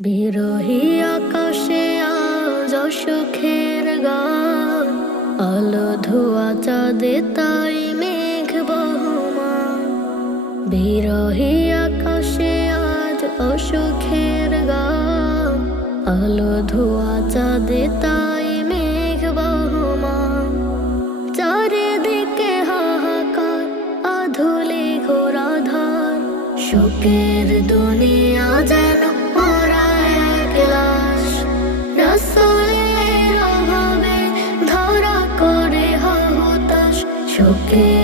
বিরোহী আকাশে আজ অসুখের গান। আলো ধোয়া চাঁদে তাই মেঘ বহমান। বিরোহী আকাশে আজ অসুখের গান। আলো ধোয়া চাঁদে তাই মেঘ বহমান। চারিদিকে হাহাকার, আধুলি ঘোরাধার। শোকের দুনিয়া শোকের দুনিয়া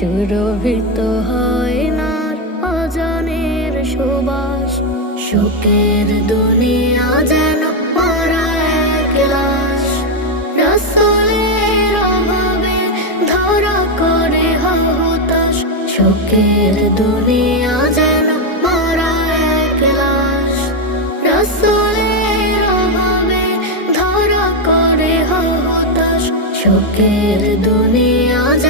সুরভিত হয় না অজানের সুবাস। শোকের দুনিয়া যেন পরা এক লাশ। রাসূলের ধরা করে হতাশ। শোকের দুনিয়া যেন পরা এক লাশ। রাসূলের অভাবে ধরা করে হতাশ। শোকের দুনিয়া যেন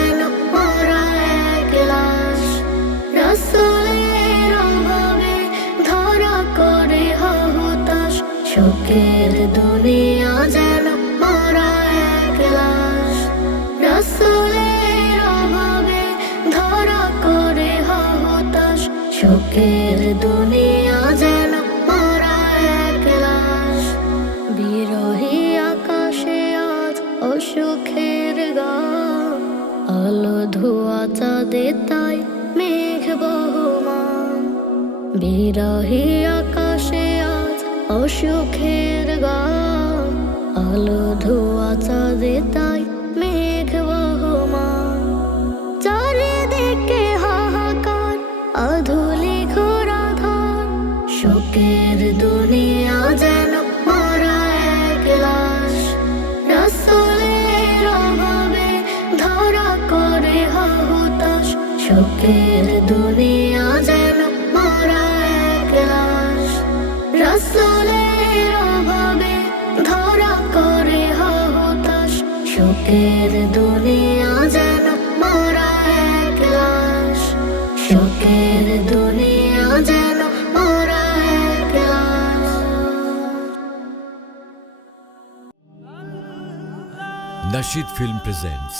শোকের দুনিয়া যেন অভাবে ধরা করে হতাশ। দুনিয়া যেন বিরহী আকাশে আজ অসুখের গান। আলো ধোয়া চাঁদে তাই মেঘ বহমান। বিরহী আকাশে অসুখের গান আলো ধোয়া চাঁদে তাই মেঘ বহমান। চারিদিকে হাহাকার, আধুলি ঘোরাধার শোকের দুনিয়া যেন পরা এক লাশ। রাসূলের ধরা করে হতাশ শোকের দুনিয়া যেন শোকের দুনিয়া যেন মরা এক লাশ। শোকের দুনিয়া যেন মরা এক Nashid Film presents